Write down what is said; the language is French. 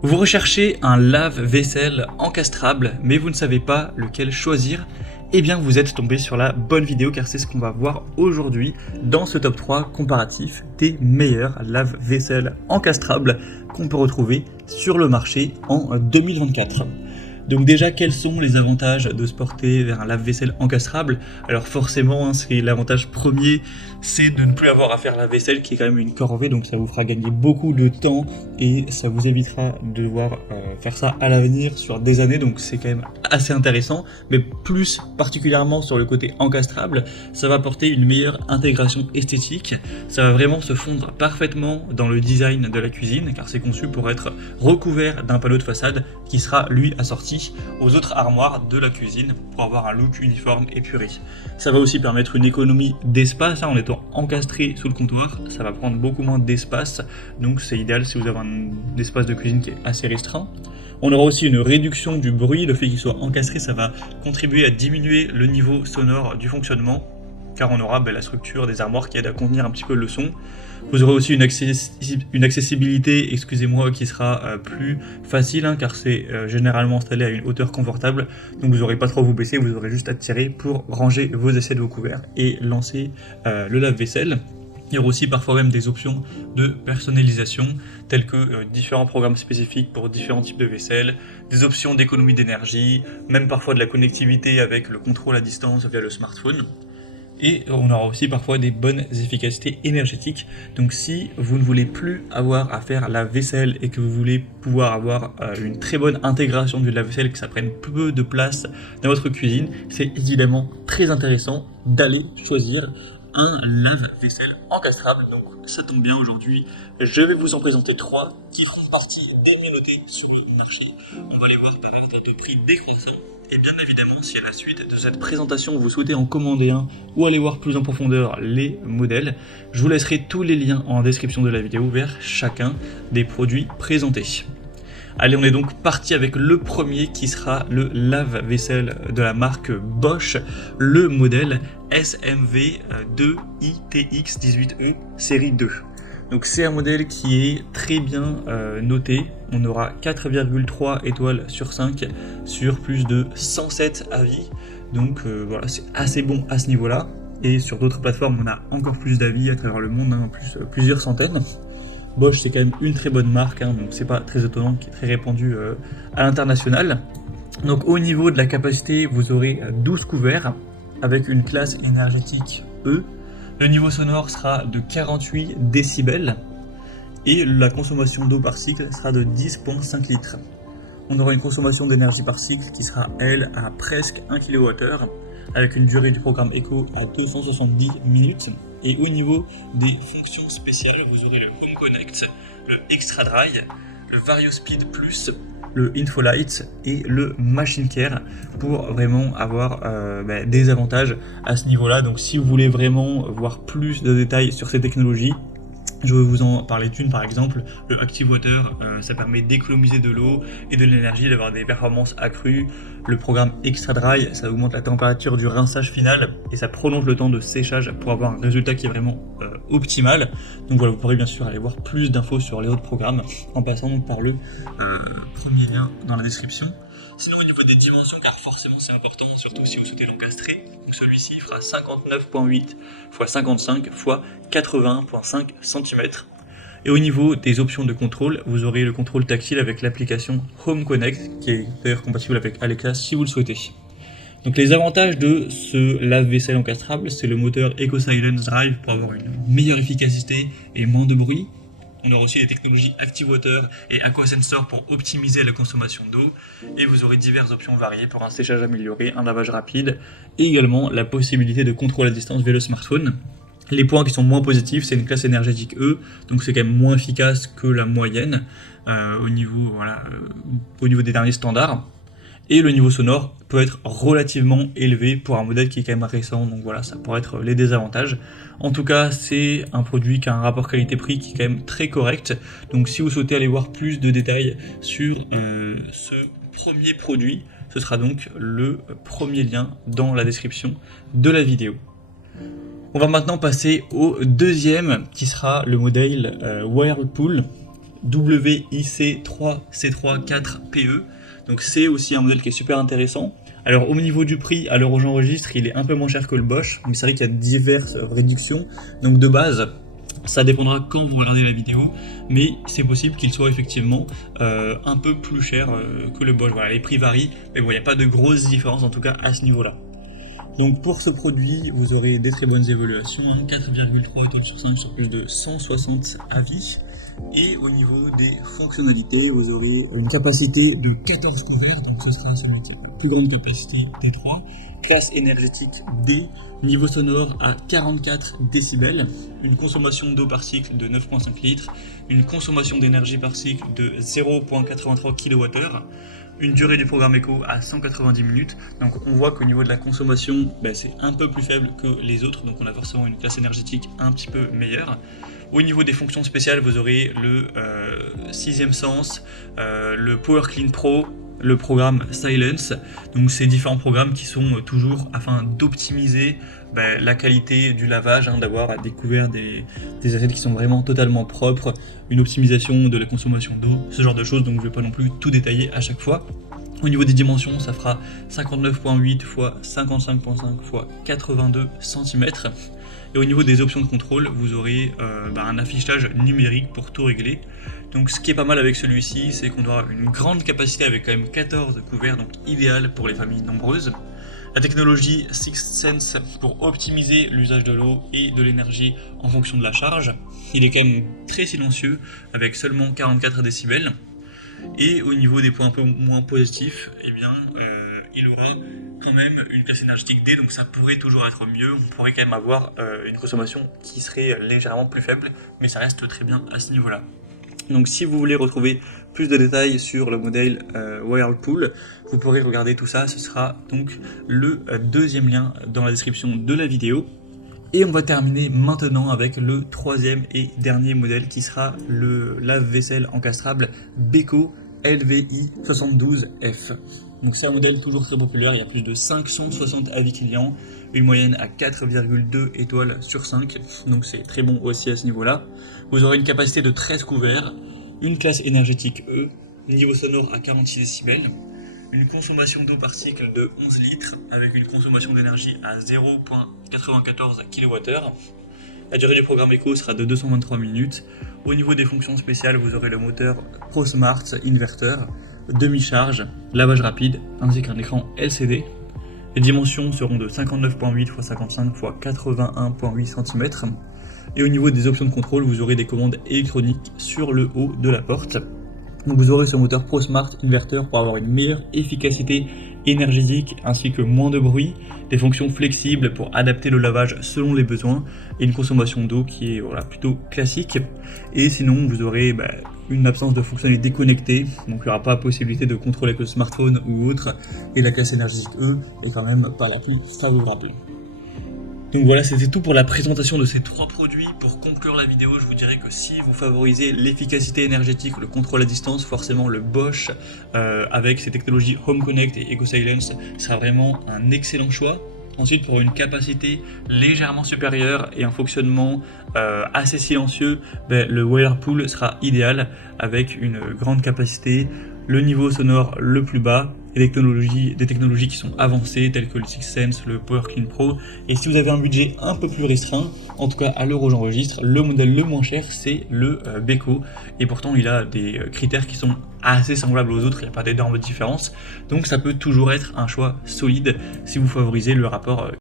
Vous recherchez un lave-vaisselle encastrable, mais vous ne savez pas lequel choisir. Eh bien, vous êtes tombé sur la bonne vidéo car c'est ce qu'on va voir aujourd'hui dans ce top 3 comparatif des meilleurs lave-vaisselle encastrables qu'on peut retrouver sur le marché en 2024. Donc déjà, quels sont les avantages de se porter vers un lave-vaisselle encastrable? Alors forcément, c'est l'avantage premier, c'est de ne plus avoir à faire la vaisselle qui est quand même une corvée, donc ça vous fera gagner beaucoup de temps et ça vous évitera de devoir faire ça à l'avenir sur des années, donc c'est quand même assez intéressant. Mais plus particulièrement sur le côté encastrable, ça va apporter une meilleure intégration esthétique, ça va vraiment se fondre parfaitement dans le design de la cuisine, car c'est conçu pour être recouvert d'un panneau de façade qui sera lui assorti aux autres armoires de la cuisine pour avoir un look uniforme épuré. Ça va aussi permettre une économie d'espace, en étant encastré sous le comptoir, ça va prendre beaucoup moins d'espace, donc c'est idéal si vous avez un espace de cuisine qui est assez restreint. On aura aussi une réduction du bruit, le fait qu'il soit encastré, ça va contribuer à diminuer le niveau sonore du fonctionnement, car on aura la structure des armoires qui aide à contenir un petit peu le son. Vous aurez aussi une accessibilité, qui sera plus facile, car c'est généralement installé à une hauteur confortable, donc vous n'aurez pas trop à vous baisser, vous aurez juste à tirer pour ranger vos assiettes, vos couverts et lancer le lave-vaisselle. Il y aura aussi parfois même des options de personnalisation, telles que différents programmes spécifiques pour différents types de vaisselle, des options d'économie d'énergie, même parfois de la connectivité avec le contrôle à distance via le smartphone. Et on aura aussi parfois des bonnes efficacités énergétiques. Donc si vous ne voulez plus avoir à faire la vaisselle et que vous voulez pouvoir avoir une très bonne intégration du lave-vaisselle, que ça prenne peu de place dans votre cuisine, c'est évidemment très intéressant d'aller choisir un lave-vaisselle encastrable. Donc ça tombe bien, aujourd'hui je vais vous en présenter 3 qui font partie des mieux notés sur le marché. On va les voir par ordre de prix décroissant. Et bien évidemment, si à la suite de cette présentation vous souhaitez en commander un ou aller voir plus en profondeur les modèles, je vous laisserai tous les liens en description de la vidéo vers chacun des produits présentés. Allez, on est donc parti avec le premier qui sera le lave-vaisselle de la marque Bosch, le modèle SMV2ITX18E série 2. Donc c'est un modèle qui est très bien noté, on aura 4,3 étoiles sur 5 sur plus de 107 avis, donc voilà, c'est assez bon à ce niveau-là. Et sur d'autres plateformes on a encore plus d'avis à travers le monde, plusieurs centaines. Bosch c'est quand même une très bonne marque, donc c'est pas très étonnant, qui est très répandue à l'international. Donc au niveau de la capacité, vous aurez 12 couverts avec une classe énergétique E. Le niveau sonore sera de 48 décibels et la consommation d'eau par cycle sera de 10,5 litres. On aura une consommation d'énergie par cycle qui sera, elle, à presque 1 kWh avec une durée du programme Eco à 270 minutes. Et au niveau des fonctions spéciales, vous aurez le Home Connect, le Extra Dry, le VarioSpeed Plus, le Infolight et le Machine Care pour vraiment avoir des avantages à ce niveau-là. Donc si vous voulez vraiment voir plus de détails sur ces technologies, je vais vous en parler d'une par exemple. Le Active Water, ça permet d'économiser de l'eau et de l'énergie, d'avoir des performances accrues. Le programme Extra Dry, ça augmente la température du rinçage final et ça prolonge le temps de séchage pour avoir un résultat qui est vraiment optimal. Donc voilà, vous pourrez bien sûr aller voir plus d'infos sur les autres programmes en passant donc par le premier lien dans la description. Sinon au niveau des dimensions, car forcément c'est important, surtout si vous souhaitez l'encastrer, donc celui-ci fera 59,8 x 55 x 81,5 cm. Et au niveau des options de contrôle, vous aurez le contrôle tactile avec l'application Home Connect, qui est d'ailleurs compatible avec Alexa si vous le souhaitez. Donc les avantages de ce lave-vaisselle encastrable, c'est le moteur EcoSilence Drive pour avoir une meilleure efficacité et moins de bruit. On aura aussi les technologies Active Water et AquaSensor pour optimiser la consommation d'eau. Et vous aurez diverses options variées pour un séchage amélioré, un lavage rapide et également la possibilité de contrôle à distance via le smartphone. Les points qui sont moins positifs, c'est une classe énergétique E, donc c'est quand même moins efficace que la moyenne au niveau des derniers standards. Et le niveau sonore peut être relativement élevé pour un modèle qui est quand même récent, donc voilà, ça pourrait être les désavantages. En tout cas, c'est un produit qui a un rapport qualité-prix qui est quand même très correct. Donc si vous souhaitez aller voir plus de détails sur ce premier produit, ce sera donc le premier lien dans la description de la vidéo. On va maintenant passer au deuxième qui sera le modèle Whirlpool. WIC3C34PE. Donc c'est aussi un modèle qui est super intéressant. Alors au niveau du prix, à l'heure où j'enregistre, il est un peu moins cher que le Bosch, mais c'est vrai qu'il y a diverses réductions. Donc de base, ça dépendra quand vous regardez la vidéo, mais c'est possible qu'il soit effectivement un peu plus cher que le Bosch. Voilà, les prix varient, mais bon, il n'y a pas de grosse différence en tout cas à ce niveau-là. Donc pour ce produit, vous aurez des très bonnes évaluations, 4,3 étoiles sur 5 sur plus de 160 avis. Et au niveau des fonctionnalités, vous aurez une capacité de 14 couverts, donc ce sera celui qui a la plus grande capacité des trois. Classe énergétique D, niveau sonore à 44 décibels, une consommation d'eau par cycle de 9,5 litres, une consommation d'énergie par cycle de 0,83 kWh, une durée du programme éco à 190 minutes. Donc on voit qu'au niveau de la consommation, c'est un peu plus faible que les autres, donc on a forcément une classe énergétique un petit peu meilleure. Au niveau des fonctions spéciales, vous aurez le sixième sens, le Power Clean Pro, le programme Silence. Donc ces différents programmes qui sont toujours afin d'optimiser la qualité du lavage, d'avoir découvert des assiettes qui sont vraiment totalement propres, une optimisation de la consommation d'eau, ce genre de choses. Donc je ne vais pas non plus tout détailler à chaque fois. Au niveau des dimensions, ça fera 59,8 x 55,5 x 82 cm. Et au niveau des options de contrôle, vous aurez un affichage numérique pour tout régler. Donc ce qui est pas mal avec celui-ci, c'est qu'on aura une grande capacité avec quand même 14 couverts, donc idéal pour les familles nombreuses. La technologie Sixth Sense pour optimiser l'usage de l'eau et de l'énergie en fonction de la charge. Il est quand même très silencieux avec seulement 44 décibels. Et au niveau des points un peu moins positifs, il aura quand même une classe énergétique D, donc ça pourrait toujours être mieux. On pourrait quand même avoir une consommation qui serait légèrement plus faible, mais ça reste très bien à ce niveau-là. Donc si vous voulez retrouver plus de détails sur le modèle Whirlpool, vous pourrez regarder tout ça. Ce sera donc le deuxième lien dans la description de la vidéo. Et on va terminer maintenant avec le troisième et dernier modèle qui sera le lave-vaisselle encastrable Beko LVI72F. Donc c'est un modèle toujours très populaire, il y a plus de 560 avis clients, une moyenne à 4,2 étoiles sur 5, donc c'est très bon aussi à ce niveau-là. Vous aurez une capacité de 13 couverts, une classe énergétique E, niveau sonore à 46 décibels, une consommation d'eau par cycle de 11 litres avec une consommation d'énergie à 0,94 kWh. La durée du programme éco sera de 223 minutes. Au niveau des fonctions spéciales, vous aurez le moteur ProSmart Inverter, demi-charge, lavage rapide ainsi qu'un écran LCD. Les dimensions seront de 59,8 x 55 x 81,8 cm. Et au niveau des options de contrôle, vous aurez des commandes électroniques sur le haut de la porte. Donc vous aurez ce moteur ProSmart Inverter pour avoir une meilleure efficacité énergétique ainsi que moins de bruit, des fonctions flexibles pour adapter le lavage selon les besoins et une consommation d'eau qui est plutôt classique. Et sinon vous aurez une absence de fonctionnalité déconnectée, donc il n'y aura pas possibilité de contrôler avec le smartphone ou autre, et la classe énergétique E est quand même pas la plus favorable. Donc voilà, c'était tout pour la présentation de ces trois produits. Pour conclure la vidéo, je vous dirais que si vous favorisez l'efficacité énergétique, le contrôle à distance, forcément le Bosch avec ses technologies Home Connect et EcoSilence sera vraiment un excellent choix. Ensuite, pour une capacité légèrement supérieure et un fonctionnement assez silencieux, le Whirlpool sera idéal avec une grande capacité, le niveau sonore le plus bas et des technologies qui sont avancées telles que le Sixth Sense, le Power Clean Pro. Et si vous avez un budget un peu plus restreint, en tout cas à l'heure où j'enregistre, le modèle le moins cher c'est le Beko, et pourtant il a des critères qui sont assez semblables aux autres, il n'y a pas d'énormes différences, donc ça peut toujours être un choix solide si vous favorisez le rapport